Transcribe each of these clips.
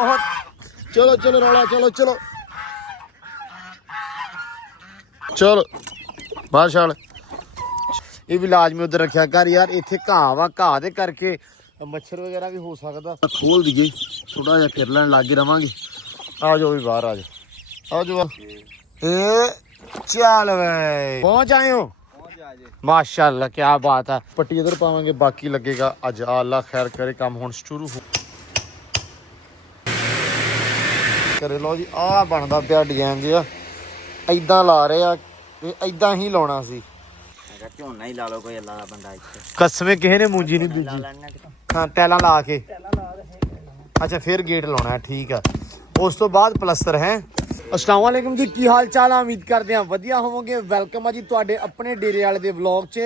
चलो चलो रौला चलो चलो चलो माशाल ये भी लाजमी उधर रखा कर यार इतने घाह वा घाह दे करके मच्छर वगैरह भी हो सकता खोल दीजिए थोड़ा जहा फिर लैन लागे रवांगे आ जाओ भी बाहर आ जाओ चल भाई पहुंच आए हो माशाल्लाह क्या बात है पट्टी इधर पावांगे बाकी लगेगा अज अल्लाह खैर करे काम हुण शुरू हो करे लो जी आ बनदा पिया डिजाइन जिहा इदां ला रहे आ इदां ही लाउणा सी ਝੋਨਾ ਹੀ ਲਾ ਲਓ ਕੋਈ ਅੱਲਾ ਦਾ ਬੰਦਾ ਇੱਥੇ ਕਸਮੇ ਕਿਸੇ ਨੇ ਮੂੰਜੀ ਨਹੀਂ ਬੀਜੀ ਹਾਂ ਟੈਲਾਂ ਲਾ ਕੇ ਅੱਛਾ ਫਿਰ ਗੇਟ ਲਾਉਣਾ ਠੀਕ ਆ ਉਸ ਤੋਂ ਬਾਅਦ ਪਲਸਤਰ ਹੈ अस्सलाम वालेकुम जी की हाल चाल है उम्मीद करते हैं वधिया होवोगे वेलकम है जी तुहाडे अपने डेरे वाले दे व्लॉग च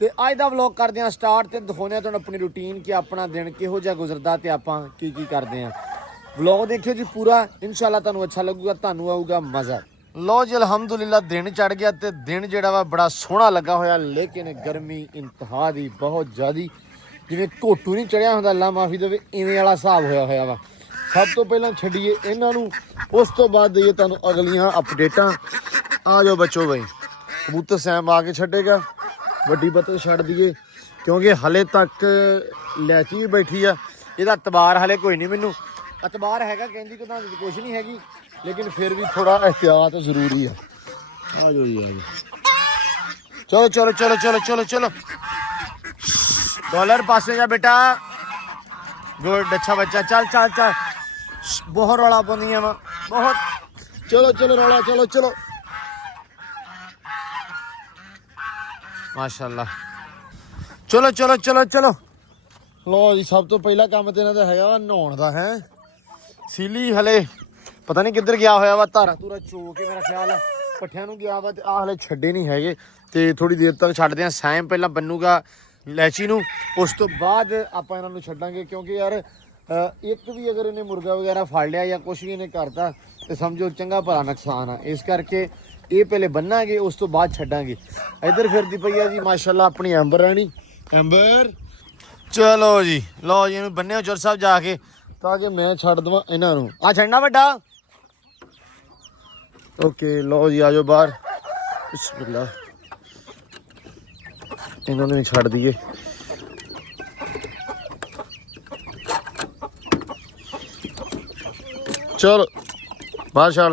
ते अज दा व्लॉग करते हैं स्टार्ट ते दिखाने तुहानू अपनी रूटीन कि अपना दिन किहो जिहा गुजरदा ते आपां की करते हैं व्लॉग देखियो जी पूरा इंशाल्लाह तुहानू अच्छा लगूगा तुहानू आऊगा मज़ा लो जी अलहमदुलिल्लाह दिन चढ़ गया ते दिन जिहड़ा वा बड़ा सोहना लगा होया लेकिन गर्मी इंतहा दी बहुत ज़्यादा जिवें घोटू नहीं चढ़िया हुंदा अल्लाह माफ़ी देवे इवें वाला हिसाब होया वा सब तो पहला छड़िए इन्हों उस तो बाद दईए तुहानू अगलियां अपडेटां आ जाओ बच्चों बई कबूतर सैम आके छड़ेगा वड्डी बत्तख छड़ दईए क्योंकि हले तक लैची भी बैठी आ इहदा तबार हले कोई नहीं मैनू अतबार हैगा कहंदी कि कुछ नहीं हैगी लेकिन फिर भी थोड़ा एहतियात जरूरी है आ जाओ जी आ जाओ चलो चलो चलो चलो चलो चलो डॉलर पासे जा बेटा गुड अच्छा बच्चा चल चल चल बहुत रौला पाउंदियां वा बहुत चलो चलो रौला चलो चलो माशाल्लाह चलो चलो चलो चलो लो जी सब तो पहला काम तो इन्हां दा हैगा वा नहाउण दा है सीली हले पता नहीं किधर गया होया वा धारा धूरा चो के मेरा ख्याल है पट्ठियां नूं गया वा ते आ हले छड्डे नहीं हैगे ते थोड़ी देर तक छड्डदे आ सैम पहला बन्नूगा लैची नूं उस तो बाद आपां इन्हां नूं छड्डांगे क्योंकि यार एक भी अगर इन्हें मुर्गा वगैरह फाड़ लिया या कुछ भी इन्हें करता तो समझो चंगा भला नुकसान है इस करके ये पहले बन्नांगे उस तो बाद छड्डांगे इधर फिरदी पई है जी माशाल्लाह अपनी एंबर रानी एंबर चलो जी लो जी इन्हूं बन्ने चुर साहब जाके ताकि मैं छड्ड देवां इन्हां नूं आ छड्डना वड्डा ओके लो जी आ जाओ बाहर बिस्मिल्लाह इन्हां नूं छड्ड दईए चलो बाहर छाल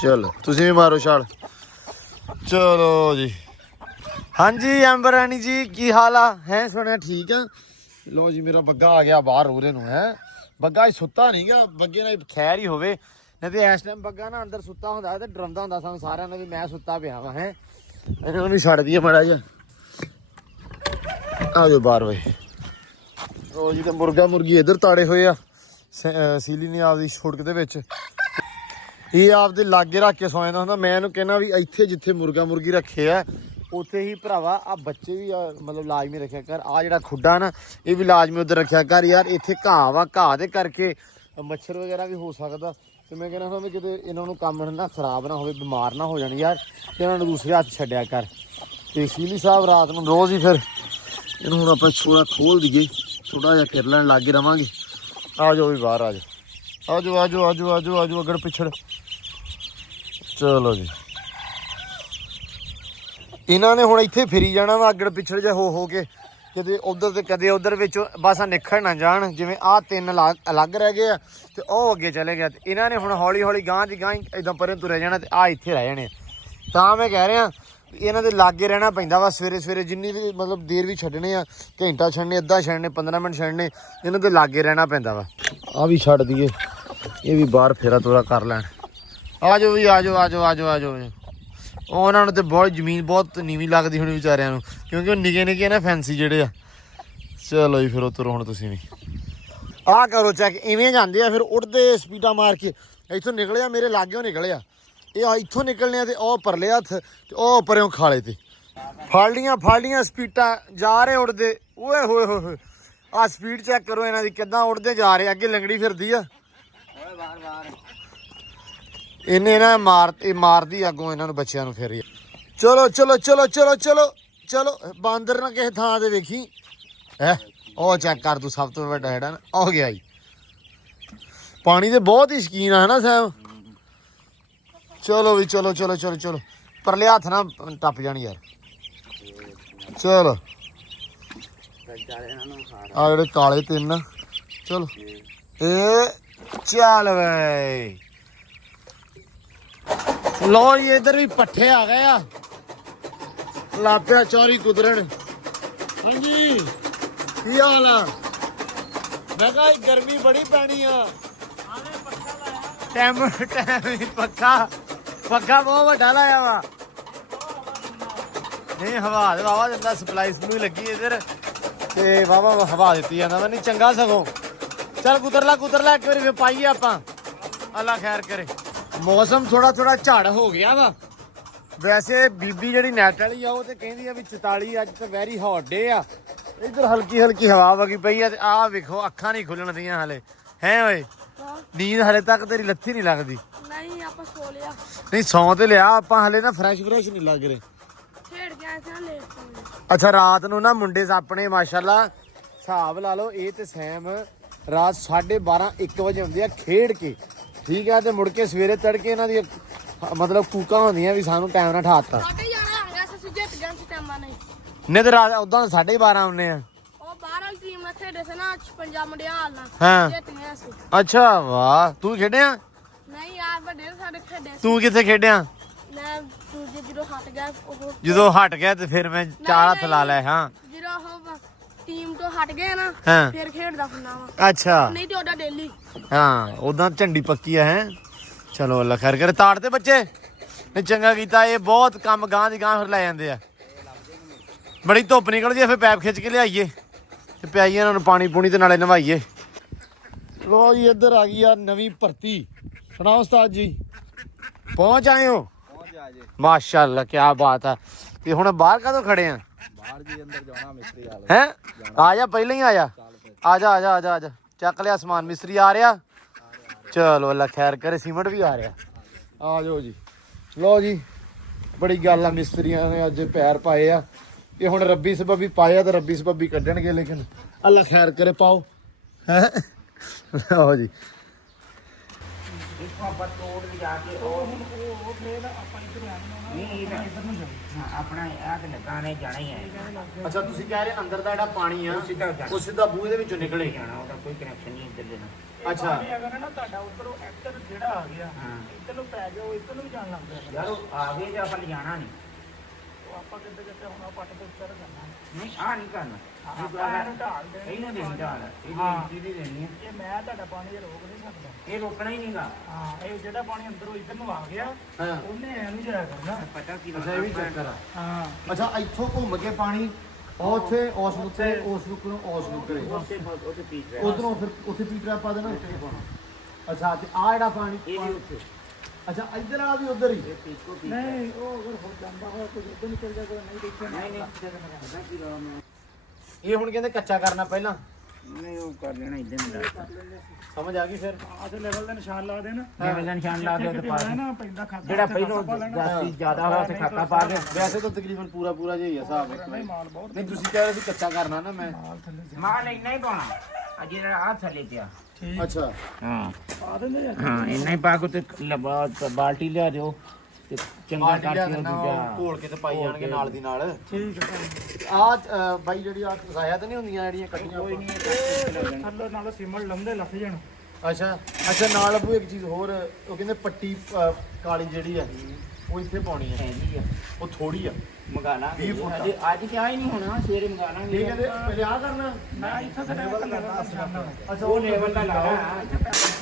चल तुसीं भी मारो छाल चलो जी हाँ जी एंबर रानी जी की हाल है सुनिया ठीक है लो जी मेरा बग्गा आ गया बाहर रोरे नूं है बग्गा सुत्ता नहीं गा बग्गे ने खैर ही होवे नहीं तो इस टाइम बग्गा ना अंदर सुत्ता हुंदा ते डरांदा हुंदा सानूं सारिआं नूं भी मैं सुत्ता पिया वां है इन्हां नूं छड्ड दईए माड़ा जिहा आ जाओ बाहर भाई लो जी ते मुर्गा मुर्गी इधर ताड़े होए आ सीली ने आपदी छुड़क दे विच ये आपदे लागे रख के सौ जांदा हुंदा मैं इहनूं कहना भी इत्थे जिथे मुर्गा मुर्गी रखे आ उत्थे ही भरावा आ बच्चे भी मतलब लाजमी रखिया कर आ जिहड़ा खुड्डा ना ये भी लाजमी उधर रखिया कर यार इत्थे घाह वा घाह दे करके मच्छर वगैरह भी हो सकदा ते मैं कहना भी किते इन्हां नूं काम ना खराब ना होवे बीमार ना हो जाण यार ते इन्हां नूं दूसरे हत्थ छड्डिया कर ते सीली साहब रात नूं रोज़ ही फिर इन्हूं हुण आपां छोड़ा खोल दईए थोड़ा जिहा फिर लैन लागे रवांगे आ जाओ भी बाहर आ जाओ आ जाओ आ जाओ आ जाओ आ जाओ आ जाओ अगड़ पिछड़ चलो जी इन्हों ने हुण इत्थे फिरी जाना वा अगड़ पिछड़ जा हो के किते उधर ते कदे उधर विच बस निखड़ ना जान जिवें आ तीन अलग रह गए ते ओह अगे चले गया ते इन्हों ने हुण हौली हौली गांह दी गांह इदां परे तुरे जाना ते आ इत्थे रह जाने तां मैं कह रहा इन्हां दे लागे रहना पैंदा वा सवेरे सवेरे जिन्नी भी मतलब देर भी छड्डने आ घंटा छड्डने अद्धा छड्डने 15 मिनट छड्डने इन्हां दे लागे रहना पैंदा वा आ भी छड्ड दईए ये भी बाहर फेरा तोरा कर लैण आ जाओ भी आ जाओ आ जाओ आ जाओ आ जाओ उन्होंने तो बहुत जमीन बहुत नीवी लगती होनी बेचारियां क्योंकि वो निके निके ना फैंसी जेह्ड़े आ चलो जी फिर उतरो हुण तुसीं भी आ करो चैक इवें जांदे आ फिर उड़दे स्पीडा मार के इत्थों निकले मेरे लागेओ निकले ये इत्थों निकलने ते ओह परले हत्थ ते ओह परेओ खाले ते फड़ लियां स्पीडां जा रहे उड़दे ओए होए होए आ स्पीड चैक करो इन्हां दी किद्दां उड़दे जा रहे अगे लंगड़ी फिरदी आ इन्हें ना मारदी अगों इन्हां नूं बच्चिआं नूं फिर चलो चलो चलो चलो चलो चलो बांदर ना किसे थां ते वेखी है ओ चैक कर तू सब तो वड्डा जेहड़ा ना हो गया जी ਪਾਣੀ ਦੇ ਬਹੁਤ ਹੀ ਸ਼ੌਕੀਨ ਆ ਹਨਾ ਸੈਮ। ਚਲੋ ਵੀ ਚਲੋ ਚਲੋ ਚਲੋ ਚਲੋ ਪਰਲੇ ਹੱਥ ਨਾਲ ਟੱਪ ਜਾਣ ਯਾਰ। ਚਲੋ ਆ ਜਿਹੜੇ ਕਾਲੇ ਤਿੰਨ ਚਲੋ ਇਹ ਚੱਲ ਵੇ। ਲੋ ਜੀ ਇਧਰ ਵੀ ਪੱਠੇ ਆ ਗਏ ਆ ਲਾਪਿਆ ਚੌਰੀ ਕੁਦਰਣ। ਹਾਂਜੀ ਕੀ ਹਾਲ ਆ? ਮੈਂ ਕਿਹਾ ਗਰਮੀ ਬੜੀ ਪੈਣੀ ਆ। ਟਾਈਮ ਪੱਖਾ ਬਹੁਤ ਵੱਡਾ ਲਾਇਆ ਵਾ। ਨਹੀਂ ਹਵਾ ਦੇ ਵਾਵਾ ਦਿੰਦਾ ਸਪਲਾਈ ਸਪਲੂਈ ਲੱਗੀ ਇਧਰ ਤੇ ਵਾਵਾ ਹਵਾ ਦਿੱਤੀ ਜਾਂਦਾ ਵਾ। ਨਹੀਂ ਚੰਗਾ ਸਗੋਂ। ਚੱਲ ਕੁਦਰ ਲਾ ਇੱਕ ਵਾਰੀ ਪਾਈਏ ਆਪਾਂ। ਅੱਲਾ ਖੈਰ ਕਰੇ। ਮੌਸਮ ਥੋੜਾ ਝੜ ਹੋ ਗਿਆ ਵਾ। ਵੈਸੇ ਬੀਬੀ ਜਿਹੜੀ ਨੈਟ ਵਾਲੀ ਆ ਉਹ ਤੇ ਕਹਿੰਦੀ ਆ ਵੀ 44 ਅੱਜ ਤਾਂ ਵੈਰੀ ਹੌਟ ਡੇ ਆ। ਇੱਧਰ ਹਲਕੀ ਹਵਾ ਵਗੀ ਪਈ ਆ ਤੇ ਆਹ ਵੇਖੋ ਅੱਖਾਂ ਨਹੀਂ ਖੁੱਲਣ ਦੀਆਂ ਹਲੇ ਹੈ ਓਏ। ਨੀਂਦ ਹਲੇ ਤੱਕ ਤੇਰੀ ਲੱਥੀ ਨਹੀਂ ਲੱਗਦੀ। ਨਹੀਂ ਆਪਾਂ ਸੋ ਲਿਆ। ਨਹੀਂ ਸੌਂ ਤੇ ਲਿਆ ਆਪਾਂ ਹਲੇ ਨਾ ਫਰੈਸ਼ ਨਹੀਂ ਲੱਗ ਰਹੇ। ਖੇਡ ਕੇ ਆਏ ਸੀ ਨਾ ਲੇਟ। ਅੱਛਾ ਰਾਤ ਨੂੰ ਨਾ ਮੁੰਡੇ ਆਪਣੇ ਮਾਸ਼ਾਅੱਲਾ ਹਿਸਾਬ ਲਾ ਲਓ ਇਹ ਤੇ ਸੈਮ ਰਾਤ 12:30 1 ਵਜੇ ਹੁੰਦੇ ਆ ਖੇਡ ਕੇ ਠੀਕ ਆ ਤੇ ਮੁੜ ਕੇ ਸਵੇਰੇ ਤੜਕੇ ਇਹਨਾਂ ਦੀ ਮਤਲਬ ਕੂਕਾਂ ਹੁੰਦੀਆਂ ਵੀ ਸਾਨੂੰ ਟਾਈਮ ਨਾਲ ਠਾਤਾ। ਸਾਡੇ ਜਾਣਾ ਹੈਗਾ ਸੱਸੀ ਜਿੱਤ ਗਿਆ ਸੀ ਟਾਈਮਾਂ ਨਹੀਂ। ਨਹੀਂ ਤੇ ਰਾਤ ਉਦਾਂ 12:30 ਆਉਂਦੇ ਆ। ਉਹ ਬਾਹਰ ਵਾਲੀ ਟੀਮ ਨਾਲ ਖੇਡੇ ਸੀ ਨਾ 56 ਮੁੰਡਿਆਲ ਨਾਲ। ਹਾਂ ਜਿੱਤ ਗਏ ਸੀ। ਅੱਛਾ ਵਾਹ ਤੂੰ ਖੇਡਿਆ? ਨਹੀਂ ਯਾਰ ਵੱਡੇ ਸਾਡੇ ਖੇਡੇ ਸੀ। ਤੂੰ ਕਿੱਥੇ ਖੇਡਿਆ? ਮੈਂ ਦੂਜੇ ਜਦੋਂ ਹਟ ਗਿਆ ਉਹ ਜਦੋਂ ਹਟ ਗਿਆ ਤੇ ਫਿਰ ਮੈਂ ਚਾਰ ਹੱਥ ਲਾ ਲਏ। ਹਾਂ ਜਦੋਂ ਉਹ ਟੀਮ ਤੋਂ ਹਟ ਗਏ ਨਾ ਹਾਂ ਫਿਰ ਖੇਡਦਾ ਹੁੰਦਾ ਵਾ। ਅੱਛਾ ਨਹੀਂ ਤੇ ਉਹਦਾ ਡੇਲੀ। ਹਾਂ ਉਦਾਂ ਝੰਡੀ ਪੱਕੀ ਆ ਹੈ। ਚਲੋ ਅੱਲਾ ਖੈਰ ਕਰੇ। ਤਾੜ ਤੇ ਬੱਚੇ ਨੇ ਚੰਗਾ ਕੀਤਾ। ਇਹ ਬਹੁਤ ਕੰਮ ਗਾਂ ਦੀ ਗਾਂ ਫਿਰ ਲੈ ਜਾਂਦੇ ਆ। ਬੜੀ ਧੁੱਪ ਨਿਕਲਦੀ ਆ ਫਿਰ ਪੈਪ ਖਿੱਚ ਕੇ ਲਿਆਈਏ ਤੇ ਪਿਆਈਏ ਇਹਨਾਂ ਨੂੰ ਪਾਣੀ ਪੂਣੀ ਤੇ ਨਾਲੇ ਨਵਾਈਏ। ਲੋ ਜੀ ਇੱਧਰ ਆ ਗਈ ਆ ਨਵੀਂ ਭਰਤੀ। ਸੁਣਾਓ ਉਸਤਾਦ ਜੀ ਪਹੁੰਚ ਆਏ ਹੋ? ਮਾਸ਼ਾਅੱਲਾ ਕੀ ਬਾਤ ਆ। ਤੇ ਹੁਣ ਬਾਹਰ ਕਾਹਤੋਂ ਖੜੇ ਆ? ਬਾਹਰ ਜੀ ਅੰਦਰ ਜਾਣਾ ਮਿਸਤਰੀ ਵਾਲੇ ਹੈ ਆ ਜਾ ਪਹਿਲਾਂ ਹੀ ਆ ਜਾ। ਆ ਜਾ ਚੱਕ ਲਿਆ ਸਮਾਨ। ਮਿਸਤਰੀ ਆ ਰਿਹਾ। ਚਲੋ ਅੱਲਾ ਖੈਰ ਕਰੇ। ਸੀਮਟ ਵੀ ਆ ਰਿਹਾ। ਆ ਜਾਓ ਜੀ। ਲੋ ਜੀ ਬੜੀ ਗੱਲ ਆ ਮਿਸਤਰੀਆਂ ਨੇ ਅੱਜ ਪੈਰ ਪਾਏ ਆ। ਇਹ ਹੁਣ ਰੱਬੀ ਸਬੱਬੀ ਪਾਏ ਆ ਤੇ ਰੱਬੀ ਸਬੱਬੀ ਕੱਢਣਗੇ ਲੇਕਿਨ ਅੱਲਾ ਖੈਰ ਕਰੇ ਪਾਓ ਹੈ। ਲਓ ਜੀ ਆਪਾਂ ਤੋੜ ਲਿਆ ਕੇ ਉਹ ਫਿਰ ਆਪਾਂ ਇੱਧਰ ਆਣਾ ਨਹੀਂ ਇੱਧਰ ਨੂੰ ਜਾਣਾ। ਆਪਣਾ ਆ ਤੇ ਲਗਾਣੇ ਜਾਣਾ ਹੀ ਹੈ। ਅੱਛਾ ਤੁਸੀਂ ਕਹਿ ਰਹੇ ਅੰਦਰ ਦਾ ਜਿਹੜਾ ਪਾਣੀ ਆ ਉਹ ਸਿੱਧਾ ਬੂਹੇ ਦੇ ਵਿੱਚੋਂ ਨਿਕਲੇ ਜਾਣਾ ਉਹਦਾ ਕੋਈ ਕਨੈਕਸ਼ਨ ਨਹੀਂ ਇੱਧਰ ਦੇਣਾ। ਅੱਛਾ ਅਗਰ ਨਾ ਤੁਹਾਡਾ ਉੱਧਰੋਂ ਇੱਧਰ ਜਿਹੜਾ ਆ ਗਿਆ ਇੱਧਰ ਨੂੰ ਪੈ ਗਿਆ ਉਹ ਇੱਧਰ ਨੂੰ ਵੀ ਜਾਣ ਲੱਗ ਪਿਆ। ਯਾਰ ਉਹ ਆ ਗਏ ਤੇ ਆਪਾਂ ਲਿਜਾਣਾ ਨਹੀਂ। ਉਹ ਆਪਾਂ ਕਿੱਥੇ ਕਿੱਥੇ ਹੁਣ ਪੱਟ ਦੇ ਉੱਤਰ ਕਰਨਾ। ਨਹੀਂ ਆ ਨਹੀਂ ਕਰਨਾ। ਆਪਾਂ ਇਹਨੂੰ ਢਾਲ ਦੇਣੀ। ਇਹਨੂੰ ਦੇਣੀ ਢਾਲ ਇਹਦੀ ਦੇਣੀ ਹੈ। ਇਹ ਮੈਂ ਤੁਹਾਡਾ ਪਾਣੀ ਰੋਕ ਨਹੀਂ ਸਕਦਾ। ਇਹ ਰੋਕਣਾ ਹੀ ਨਹੀਂਗਾ। ਹਾਂ ਇਹ ਜਿਹੜਾ ਪਾਣੀ ਅੰਦਰੋਂ ਇੱਧਰ ਨੂੰ ਆ ਗਿਆ ਹਾਂ ਉਹਨੇ ਐ ਨਹੀਂ ਜਾਇਆ ਕਰਨਾ। ਪਤਾ ਕੀ ਅੱਛਾ ਇਹ ਵੀ ਚੱਕਰ ਆ। ਹਾਂ ਅੱਛਾ ਇੱਥੋਂ ਘੁੰਮ ਕੇ ਪਾਣੀ ਉਹ ਉੱਥੇ ਉਸ ਨੁੱਕਰੇ ਉਸ ਨੁੱਕਰੋਂ ਉਸ ਨੁੱਕਰੇ ਉੱਥੇ ਪੀਟ ਰਿਹਾ ਉਧਰੋਂ ਫਿਰ ਉੱਥੇ ਪੀਟਰਾ ਪਾ ਦੇਣਾ ਉੱਥੇ ਪਾਉਣਾ। ਅੱਛਾ ਤੇ ਆ ਜਿਹੜਾ ਪਾਣੀ ਇਹ ਵੀ ਉੱਥੇ ਅੱਛਾ ਇੱਧਰ ਆ ਵੀ ਉਧਰ ਹੀ। ਨਹੀਂ ਉਹ ਅਗਰ ਹੋ ਜਾਂਦਾ ਹੋਇਆ ਕੋਈ ਉੱਧਰ ਨਿਕਲ ਜਾ ਕੋਈ ਨਹੀਂ ਦੇਖਿਆ ਨਹੀਂ ਪਤਾ ਕੀ ਰਹਾ ਮੈਂ ਇਹ ਹੁਣ ਕਹਿੰਦੇ ਕੱਚਾ ਕਰਨਾ ਪਹਿਲਾਂ। ਨਹੀਂ ਉਹ ਕਰ ਲੈਣਾ ਇੱਧਰ ਨੂੰ ਸਮਝ ਆ ਗਈ ਫਿਰ। ਆਦੇ ਲੈਵਲ ਦੇ ਨਿਸ਼ਾਨ ਲਾ ਦੇਣ। ਲੈਵਲ ਦਾ ਨਿਸ਼ਾਨ ਲਾ ਦਿਓ ਤੇ ਪਾ ਦਿਓ। ਨਾ ਪੈਂਦਾ ਖਾਤਾ ਜਿਹੜਾ ਪਹਿਲੋਂ ਜਾਤੀ ਜ਼ਿਆਦਾ ਹੋਇਆ ਤੇ ਖਾਤਾ ਪਾ ਦੇ। ਵੈਸੇ ਤਾਂ ਤਕਰੀਬਨ ਪੂਰਾ ਜਿਹਾ ਹੀ ਆ ਹਿਸਾਬ। ਨਹੀਂ ਮਾਲ ਬਹੁਤ ਨਹੀਂ ਤੁਸੀਂ ਕਹਿ ਰਹੇ ਸੀ ਕੱਚਾ ਕਰਨਾ ਨਾ ਮੈਂ। ਮਾਲ ਥੱਲੇ ਮਾਲ ਇੰਨਾ ਹੀ ਪਾਉਣਾ ਅਜੇ ਆ ਥੱਲੇ ਪਿਆ। ਅੱਛਾ ਹਾਂ ਪਾ ਦਿੰਦੇ ਆ। ਹਾਂ ਇੰਨਾ ਹੀ ਪਾ ਕੇ ਤੇ ਬਾਲਟੀ ਲਿਆ ਦਿਓ ਤੇ ਚੰਗਾ ਬਾਲਟੀ ਲਿਆ ਕਰਕੇ ਦੇਣਾ, ਦੂਜਾ ਘੋਲ ਕੇ ਤੇ ਪਾਈ ਜਾਣਗੇ ਨਾਲ ਦੀ ਨਾਲ। ਠੀਕ ਹੈ ਆ ਬਾਈ ਜਿਹੜੀ ਆ ਫਸਾਇਆ ਤਾਂ ਨਹੀਂ ਹੁੰਦੀਆਂ ਜਿਹੜੀਆਂ ਕੱਟੀਆਂ ਕੋਈ ਨਹੀਂ ਥੱਲੇ ਨਾਲ ਸਿਮਟ ਲੰਦੇ ਲੱਥ ਜਾਣ। ਅੱਛਾ ਨਾਲ ਅਬੂ ਇੱਕ ਚੀਜ਼ ਹੋਰ ਉਹ ਕਹਿੰਦੇ ਪੱਟੀ ਕਾਲੀ ਜਿਹੜੀ ਆ ਉਹ ਇੱਥੇ ਪਾਉਣੀ ਆ। ਹੈਗੀ ਆ ਉਹ ਥੋੜੀ ਆ ਮੰਗਾ ਲਾਂਗੇ 20 ਫੁੱਟ। ਅੱਜ ਕਿਹਾ ਹੀ ਨਹੀਂ ਹੋਣਾ ਸਵੇਰੇ ਮੰਗਾ ਲਾਂਗੇ। ਠੀਕ ਹੈ ਤੇ ਪਹਿਲੇ ਆ ਕਰਨਾ। ਮੈਂ ਇੱਥੇ ਤੇ ਲੈਵਲ ਕਰਨਾ ਸਿਆਣਾ। ਅੱਛਾ ਉਹ ਲੈਵਲ ਦਾ ਲਾਇਆ।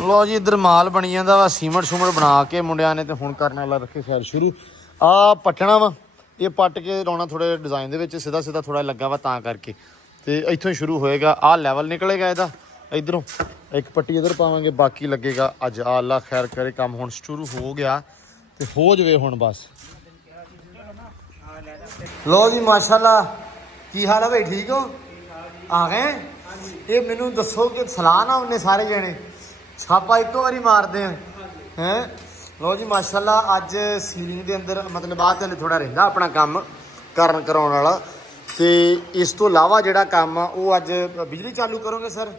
ਲੋ ਜੀ ਇੱਧਰ ਮਾਲ ਬਣੀ ਜਾਂਦਾ ਵਾ। ਸੀਮਟ ਬਣਾ ਕੇ ਮੁੰਡਿਆਂ ਨੇ ਤੇ ਹੁਣ ਕਰਨ ਵਾਲਾ ਰੱਖੇ ਖੈਰ ਸ਼ੁਰੂ। ਆ ਪੱਟਣਾ ਵਾ ਇਹ ਪੱਟ ਕੇ ਲਾਉਣਾ ਥੋੜੇ ਡਿਜ਼ਾਈਨ ਦੇ ਵਿੱਚ ਸਿੱਧਾ ਥੋੜਾ ਲੱਗਾ ਵਾ ਤਾਂ ਕਰਕੇ ਤੇ ਇੱਥੋਂ ਸ਼ੁਰੂ ਹੋਏਗਾ। ਆ ਲੈਵਲ ਨਿਕਲੇਗਾ ਇਹਦਾ ਇਧਰੋਂ ਇੱਕ ਪੱਟੀ ਇਧਰ ਪਾਵਾਂਗੇ ਬਾਕੀ ਲੱਗੇਗਾ ਅੱਜ। ਆ ਅੱਲਾ ਖੈਰ ਕਰੇ ਕੰਮ ਹੁਣ ਸ਼ੁਰੂ ਹੋ ਗਿਆ ਤੇ ਹੋ ਜਵੇ ਹੁਣ ਬਸ। ਲੋ ਜੀ ਮਾਸ਼ਾਅੱਲਾ ਕੀ ਹਾਲ ਹੈ ਭਾਈ ਠੀਕ ਹੋ? ਆ ਗਏ ਇਹ ਮੈਨੂੰ ਦੱਸੋ ਕਿ ਸਲਾਹ ਨਾ ਉਹਨੇ ਸਾਰੇ ਜਣੇ ਛਾਪਾ ਇੱਕੋ ਵਾਰੀ ਮਾਰਦੇ ਆ ਹੈ। ਲੋ ਜੀ ਮਾਸ਼ਾਅੱਲਾ ਅੱਜ ਸੀਲਿੰਗ ਦੇ ਅੰਦਰ ਮਤਲਬ ਆ ਤੇ ਥੋੜਾ ਰਹਿੰਦਾ ਆਪਣਾ ਕੰਮ ਕਰਾਉਣ ਵਾਲਾ ਤੇ ਇਸ ਤੋਂ ਇਲਾਵਾ ਜਿਹੜਾ ਕੰਮ ਆ ਉਹ ਅੱਜ ਬਿਜਲੀ ਚਾਲੂ ਕਰੋਗੇ ਸਰ?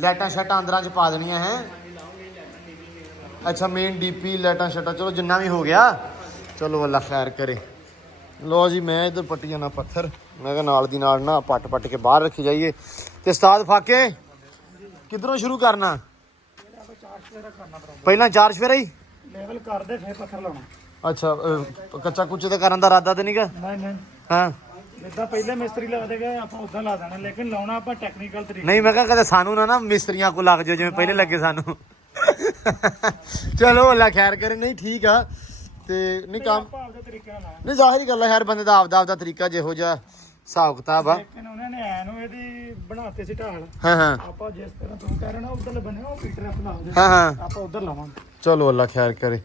ਲਾਈਟਾਂ ਸ਼ਾਟਾਂ ਅੰਦਰਾਂ 'ਚ ਪਾ ਦੇਣੀਆਂ ਹੈ। ਅੱਛਾ ਮੇਨ ਡੀਪੀ ਲਾਈਟਾਂ ਸ਼ਟਾਂ ਚਲੋ ਜਿੰਨਾ ਵੀ ਹੋ ਗਿਆ ਚਲੋ ਅੱਲਾ ਖੈਰ ਕਰੇ। ਲੋ ਜੀ ਮੈਂ ਇੱਧਰ ਪੱਟੀ ਜਾਣਾ ਪੱਥਰ, ਮੈਂ ਕਿਹਾ ਨਾਲ ਦੀ ਨਾਲ ਨਾ ਪੱਟ ਕੇ ਬਾਹਰ ਰੱਖੀ ਜਾਈਏ। ਤੇ ਉਸਤਾਦ ਫਾਕੇ ਕਿੱਧਰੋਂ ਸ਼ੁਰੂ ਕਰਨਾ? ਪਹਿਲਾਂ 4 ਚਫੇਰਾ ਹੀ ਲੈਵਲ ਕਰਦੇ ਫਿਰ ਪੱਥਰ ਲਾਉਣਾ। ਅੱਛਾ ਕੱਚਾ ਕੁੱਚੇ ਤੇ ਕਰਨ ਦਾ ਇਰਾਦਾ ਤੇ ਨਹੀਂਗਾ? ਨਹੀਂ ਹਾਂ ਜਿੱਦਾਂ ਪਹਿਲੇ ਮਿਸਤਰੀ ਲਾ ਦੇਗਾ ਆਪਾਂ ਉਦਾਂ ਲਾ ਦੇਣਾ, ਲੇਕਿਨ ਲਾਉਣਾ ਆਪਾਂ ਟੈਕਨੀਕਲ ਤਰੀਕੇ। ਨਹੀਂ ਮੈਂ ਕਿਹਾ ਕਦੇ ਸਾਨੂੰ ਨਾ ਮਿਸਤਰੀਆਂ ਕੋ ਲੱਗ ਜਾਓ ਜਿਵੇਂ ਪਹਿਲੇ ਲੱਗੇ ਸਾਨੂੰ। ਚਲੋ ਅੱਲਾ ਖੈਰ ਕਰੇ। ਨਹੀਂ ਠੀਕ ਆ ਤੇ ਨਹੀਂ ਕੰਮ ਆਪਾਂ ਆਪਦੇ ਤਰੀਕੇ ਨਾਲ ਲਾਉਣਾ, ਨਹੀਂ ਜ਼ਾਹਿਰ ਗੱਲ ਹੈ ਹਰ ਬੰਦੇ ਦਾ ਆਪਦਾ ਤਰੀਕਾ ਜਿਹੋ ਜਿਹਾ ਹਿਸਾਬ ਕਿਤਾਬ ਆ। ਲੇਕਿਨ ਉਹਨਾਂ ਨੇ ਐ ਨੂੰ ਇਹਦੀ ਬਣਾਤੇ ਸੀ ਢਾਲ। ਹਾਂ ਹਾਂ ਆਪਾਂ ਜਿਸ ਤਰ੍ਹਾਂ ਤੂੰ ਕਹਿ ਰਿਹਾ ਨਾ ਉਧਰ ਬਣਿਆ ਉਹ ਪੀਟਰ ਆਪਣਾ ਉਹਦੇ ਹਾਂ ਹਾਂ ਆਪਾਂ ਉਧਰ ਲਾਵਾਂਗੇ। ਚਲੋ ਅੱਲਾ ਖੈਰ ਕਰੇ,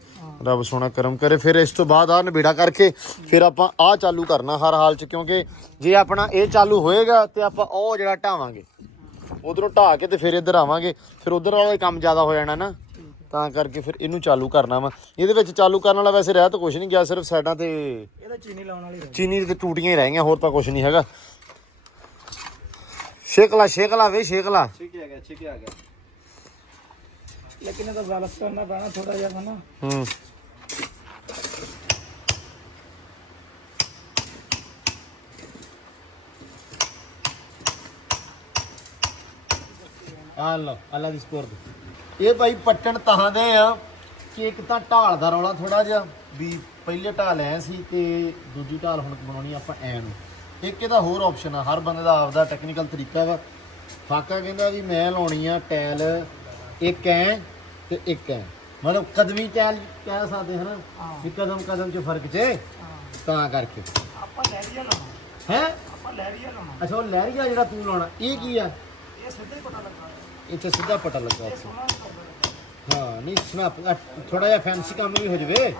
ਰੱਬ ਸੋਹਣਾ ਕਰਮ ਕਰੇ। ਫਿਰ ਇਸ ਤੋਂ ਬਾਅਦ ਆ ਨਬੇੜਾ ਕਰਕੇ ਫਿਰ ਆਪਾਂ ਆਹ ਚਾਲੂ ਕਰਨਾ ਹਰ ਹਾਲ ਚ, ਕਿਉਂਕਿ ਜੇ ਆਪਣਾ ਇਹ ਚਾਲੂ ਹੋਏਗਾ ਤੇ ਆਪਾਂ ਉਹ ਜਿਹੜਾ ਢਾਵਾਂਗੇ ਉਧਰੋਂ ਢਾ ਕੇ ਤੇ ਫਿਰ ਇੱਧਰ ਆਵਾਂਗੇ, ਫਿਰ ਉਧਰ ਵਾਲਾ ਕੰਮ ਜ਼ਿਆਦਾ ਹੋ ਜਾਣਾ ਨਾ, ਤਾਂ ਕਰਕੇ ਫਿਰ ਇਹਨੂੰ ਚਾਲੂ ਕਰਨਾ ਵਾ। ਇਹਦੇ ਵਿੱਚ ਚਾਲੂ ਕਰਨ ਵਾਲਾ ਵੈਸੇ ਰਹਿ ਤਾਂ ਕੁਛ ਨਹੀਂ ਗਿਆ, ਸਿਰਫ ਸਾਈਡਾਂ ਤੇ ਇਹਦਾ ਚੀਨੀ ਲਾਉਣ ਵਾਲੀ ਰਹੀ। ਚੀਨੀ ਤੇ ਟੂਟੀਆਂ ਹੀ ਰਹਿ ਗਈਆਂ, ਹੋਰ ਤਾਂ ਕੁਛ ਨਹੀਂ ਹੈਗਾ। ਛੇਕਲਾ ਵੇ ਛੇਕਲਾ। ਠੀਕ ਹੈ ਗਿਆ ਲੇਕਿਨ ਇਹਦਾ ਬੈਲੈਂਸ ਕਰਨਾ ਪੈਣਾ ਥੋੜਾ ਜਿਹਾ ਨਾ। ਹੂੰ ਆ ਲਓ ਅੱਲਾ ਦੀ ਸਪੋਰਟ। ਇਹ ਭਾਈ ਪੱਟਣ ਤਾਂ ਦੇ ਆ ਕਿ ਇੱਕ ਤਾਂ ਢਾਲ ਦਾ ਰੌਲਾ ਥੋੜਾ ਜਿਹਾ ਵੀ ਪਹਿਲੇ ਢਾਲ ਐ ਸੀ ਤੇ ਦੂਜੀ ਢਾਲ ਹੁਣ ਬਣਾਉਣੀ ਆਪਾਂ ਐ ਨੂੰ। ਇੱਕ ਇਹਦਾ ਹੋਰ ਆਪਸ਼ਨ ਆ, ਹਰ ਬੰਦੇ ਦਾ ਆਪਦਾ ਟੈਕਨੀਕਲ ਤਰੀਕਾ ਵਾ। ਫਾਕਾ ਕਹਿੰਦਾ ਵੀ ਮੈਂ ਲਾਉਣੀ ਆ ਟੈਲ ਇੱਕ ਐ ਤੇ ਇੱਕ ਐ, ਮਤਲਬ ਕਦਮੀ ਟੈਲ ਕਹਿ ਸਕਦੇ ਹਨ ਵੀ ਕਦਮ ਚ ਫਰਕ ਚ, ਤਾਂ ਕਰਕੇ ਆਪਾਂ ਲਹਿਰੀਆ ਲਾਉਣਾ ਹੈ। ਆਪਾਂ ਲਹਿਰੀਆ ਲਾਉਣਾ। ਅੱਛਾ ਉਹ ਲਹਿਰੀਆ ਜਿਹੜਾ ਤੂੰ ਲਾਉਣਾ ਇਹ ਕੀ ਆ? ਇਹ ਸਿੱਧਾ ਹੀ ਪਤਾ ਲੱਗਾ ਇੱਥੇ ਸਿੱਧਾ ਪਟਾ ਲੱਗਾ ਉੱਥੇ। ਸੋਹਣਾ ਕਰਦਾ। ਹਾਂ ਨਹੀਂ ਸਨਾਪ ਥੋੜਾ ਜਿਹਾ ਫੈਂਸੀ ਕੰਮ ਵੀ ਹੋ ਜਵੇ।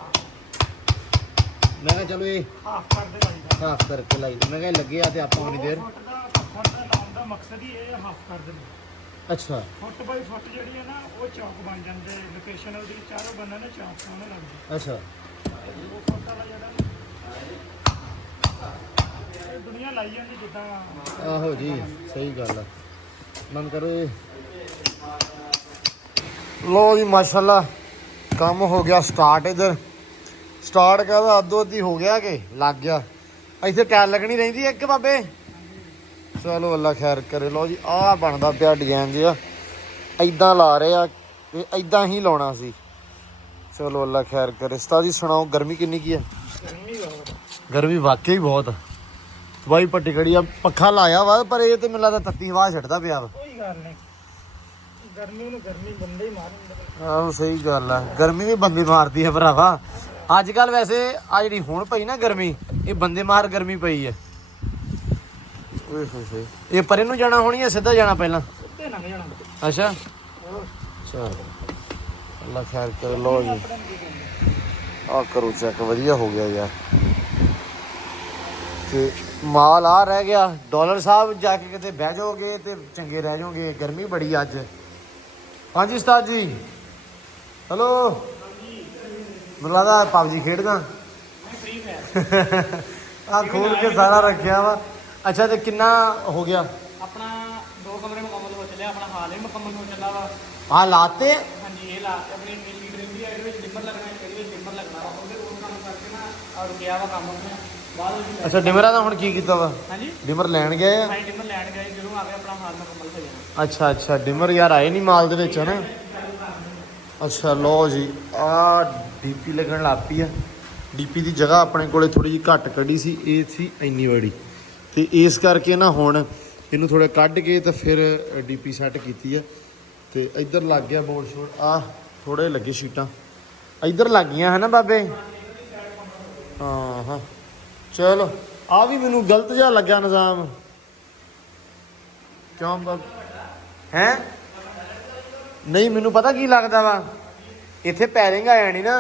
ਮੈਂ ਕਿਹਾ ਚਲੋ ਇਹ ਹਾਫ ਕਰਦੇ ਲਾਈਦਾ। ਹਾਫ ਕਰਕੇ ਲਾਈ, ਮੈਂ ਕਿਹਾ ਲੱਗੇ ਆ ਤੇ ਆਪਾਂ ਉਨੀ ਦੇਰ। ਫੁੱਟ ਦਾ ਪੱਥਰ ਦਾ ਲਾਉਣ ਦਾ ਮਕਸਦ ਹੀ ਇਹ ਹਾਫ ਕਰ ਦੇਣਾ। ਅੱਛਾ ਫੁੱਟ ਬਾਈ ਫੁੱਟ ਜਿਹੜੀ ਹੈ ਨਾ ਉਹ ਚੌਕ ਬਣ ਜਾਂਦੇ, ਲੋਕੇਸ਼ਨ ਉਹਦੀ ਚਾਰੋਂ ਬੰਨਾਂ ਨੇ ਚੌਕ ਸੋਹਣੇ ਲੱਗਦੇ। ਅੱਛਾ ਉਹ ਫੁੱਟ ਵਾਲਾ ਜਿਹੜਾ ਇਹ ਦੁਨੀਆ ਲਾਈ ਜਾਂਦੀ ਜਿੱਦਾਂ। ਆਹੋ ਜੀ ਸਹੀ ਗੱਲ ਆ। ਮਨ ਕਰੋ ਇਹ ਲੋ ਜੀ ਮਾਸ਼ਾਅੱਲਾ ਕੰਮ ਹੋ ਗਿਆ ਸਟਾਰਟ। ਇਧਰ ਸਟਾਰਟ ਕਰਦਾ ਅੱਧੋ ਅੱਧੀ ਹੋ ਗਿਆ ਕਿ ਲੱਗ ਗਿਆ। ਇੱਥੇ ਟਾਇਲ ਲੱਗਣੀ ਰਹਿੰਦੀ ਇੱਕ ਬਾਬੇ। ਚਲੋ ਅੱਲਾ ਖੈਰ ਕਰੇ। ਲੋ ਜੀ ਆਹ ਬਣਦਾ ਪਿਆ ਡਿਜ਼ਾਈਨ ਜਿਹਾ, ਐਦਾਂ ਲਾ ਰਹੇ ਆ ਤੇ ਐਦਾਂ ਹੀ ਲਾਉਣਾ ਸੀ। ਚਲੋ ਅੱਲਾ ਖੈਰ ਕਰੇ। ਉਸਤਾਦ ਜੀ ਸੁਣਾਓ ਗਰਮੀ ਕਿੰਨੀ ਕੀ ਆ? ਗਰਮੀ ਵਾਕਈ ਬਹੁਤ ਬਾਈ ਪੱਟੀ ਖੜੀ ਆ। ਪੱਖਾ ਲਾਇਆ ਵਾ ਪਰ ਇਹ ਤੇ ਮੈਨੂੰ ਲੱਗਦਾ ਤੱਤੀ ਹਵਾ ਛੱਡਦਾ ਪਿਆ ਵਾ। ਕੋਈ ਗੱਲ ਨਹੀਂ, ਗਰਮੀ ਨੂੰ ਗਰਮੀ ਬੰਦੇ ਹੀ ਮਾਰਦੇ। ਆਹੋ ਸਹੀ ਗੱਲ ਆ, ਗਰਮੀ ਵੀ ਬੰਦੇ ਮਾਰਦੀ ਆ ਭਰਾਵਾ। ਅੱਜ ਕੱਲ ਵੈਸੇ ਆ ਜਿਹੜੀ ਹੁਣ ਪਈ ਨਾ ਗਰਮੀ, ਇਹ ਬੰਦੇ ਮਾਰ ਗਰਮੀ ਪਈ ਹੈ। ਓਏ ਹੋਏ ਹੋਏ ਇਹ ਪਰੇ ਨੂੰ ਜਾਣਾ ਹੋਣੀ ਹੈ ਸਿੱਧਾ ਜਾਣਾ ਪਹਿਲਾਂ? ਸਿੱਧੇ ਲੰਘ ਜਾਣਾ। ਅੱਛਾ ਚਲ ਅੱਲਾ ਖੈਰ ਕਰੇ। ਲੋ ਜੀ ਆ ਕਰੋ ਚੈੱਕ, ਵਧੀਆ ਹੋ ਗਿਆ ਯਾਰ। ਤੇ ਮਾਲ ਆ ਰਹਿ ਗਿਆ। ਡਾਲਰ ਸਾਹਿਬ ਜਾ ਕੇ ਕਿਤੇ ਬਹਿ ਜਾਓਗੇ ਤੇ ਚੰਗੇ ਰਹਿ ਜਾਓਗੇ, ਗਰਮੀ ਬੜੀ ਅੱਜ। ਹਾਂਜੀ ਉਸਤਾਦ ਜੀ ਹੈਲੋ। ਮੈਨੂੰ ਲੱਗਦਾ ਪਬਜੀ ਖੇਡਦਾ। ਆ ਖੋਲ ਕੇ ਸਾਰਾ ਰੱਖਿਆ ਵਾ। ਅੱਛਾ ਤੇ ਕਿੰਨਾ ਹੋ ਗਿਆ ਆਪਣਾ 2 ਕਮਰੇ ਮੁਕੰਮਲ ਹੋ ਚੱਲਿਆ, ਆਪਣਾ ਹਾਲ ਹੀ ਮੁਕੰਮਲ ਹੋ ਚੱਲਾ ਵਾ। ਆ ਲਾਤੇ? ਹਾਂਜੀ ਇਹ ਲਾ ਕੇ ਆਪਣੀ ਨੀਲੀ ਗ੍ਰਿੰਦੀ ਆ, ਇਹਦੇ ਵਿੱਚ ਡਿਮਰ ਲੱਗਣਾ, ਇਹਦੇ ਵਿੱਚ ਡਿਮਰ ਲੱਗਣਾ ਵਾ। ਉਹਦੇ ਉਹ ਕੰਮ ਕਰਕੇ ਨਾ ਰੁਕਿਆ ਵਾ ਕੰਮ ਆਪਣਾ ਬਾਅਦ ਵਿੱਚ। ਅੱਛਾ ਡਿਮਰਾਂ ਦਾ ਹੁਣ ਕੀ ਕੀਤਾ ਵਾ? ਹਾਂਜੀ ਡਿਮਰ ਲੈਣ ਗਏ ਆ? ਹਾਂ ਡਿਮਰ ਲੈਣ ਗਏ, ਜਦੋਂ ਆ ਕੇ ਆਪਣਾ ਹਾਲ ਮੁਕੰਮਲ ਹੋ ਜਾਣਾ। ਅੱਛਾ ਅੱਛਾ ਡਿਮਰ ਯਾਰ ਆਏ ਨਹੀਂ ਮਾਲ ਦੇ ਵਿੱਚ ਹਨਾ। ਅੱਛਾ ਲੋ ਜੀ ਆ ਡੀਪੀ ਲੱਗਣ ਲੱਗ ਪਈ ਆ। ਡੀਪੀ ਦੀ ਜਗ੍ਹਾ ਆਪਣੇ ਕੋਲੇ ਥੋੜੀ ਜਿਹੀ ਘੱਟ ਕੱਢੀ ਸੀ, ਇਹ ਸੀ ਇੰਨੀ ਬੜੀ, ਤੇ ਇਸ ਕਰਕੇ ਨਾ ਹੁਣ ਇਹਨੂੰ ਥੋੜਾ ਕੱਢ ਕੇ ਤੇ ਫਿਰ ਡੀਪੀ ਸੈੱਟ ਕੀਤੀ ਆ। ਤੇ ਇੱਧਰ ਲੱਗ ਗਿਆ ਬੋਰਡ ਸ਼ੋਰਡ, ਆ ਥੋੜੇ ਲੱਗੇ ਸ਼ੀਟਾਂ ਇੱਧਰ ਲੱਗ ਗਈਆਂ ਹਨਾ ਬਾਬੇ। ਹਾਂ ਹਾਂ ਚਲੋ ਆ ਵੀ ਮੈਨੂੰ ਗਲਤ ਜਿਹਾ ਲੱਗਾ ਨਿਜ਼ਾਮ। ਕਿਉਂ ਬਾਬੇ ਹੈ? ਨਹੀਂ ਮੈਨੂੰ ਪਤਾ ਕੀ ਲੱਗਦਾ ਵਾ, ਇੱਥੇ ਪੈਰਿੰਗ ਆ ਜਾਣੀ ਨਾ।